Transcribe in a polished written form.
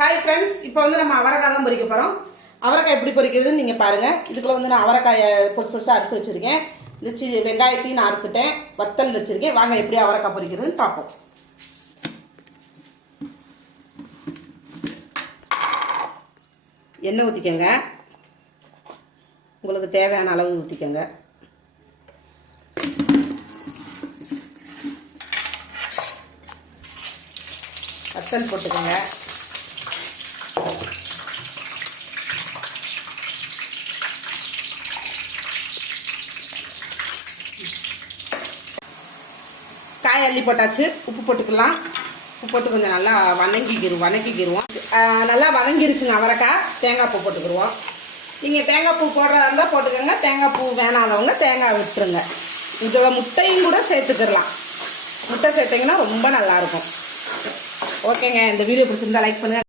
Hi friends, இப்போ வந்து நம்ம அவரைக்காய் தான் பொரிக்க போகிறோம். அவரைக்காய் எப்படி பொரிக்கிறதுன்னு நீங்கள் பாருங்கள். இதுக்குள்ள வந்து நான் அவரைக்காயை பொருசு பொருசாக அறுத்து வச்சுருக்கேன். இந்த வெங்காயத்தையும் நான் அறுத்துட்டேன், வத்தல் வச்சுருக்கேன். வாங்க எப்படி அவரைக்காய் பொரிக்கிறதுன்னு பார்ப்போம். எண்ணெய் ஊற்றிக்கங்க, உங்களுக்கு தேவையான அளவு ஊற்றிக்கங்க. வத்தல் போட்டுக்கோங்க. காய் அள்ளி போட்டாச்சு. உப்பு போட்டுக்கலாம். உப்பு போட்டு கொஞ்சம் நல்லா வதக்கிக்கிடுவோம். நல்லா வதங்கிருச்சுங்க அவரைக்காய். தேங்காய் பூ போட்டுக்கிடுவோம். நீங்கள் தேங்காய் பூ போடுறதா இருந்தால் போட்டுக்கோங்க. தேங்காய் பூ வேணாதவங்க தேங்காய் விட்டுருங்க. இதோட முட்டையும் கூட சேர்த்துக்கிடலாம். முட்டை சேர்த்திங்கன்னா ரொம்ப நல்லாயிருக்கும். ஓகேங்க, இந்த வீடியோ பிடிச்சிருந்தா லைக் பண்ணுங்கள்.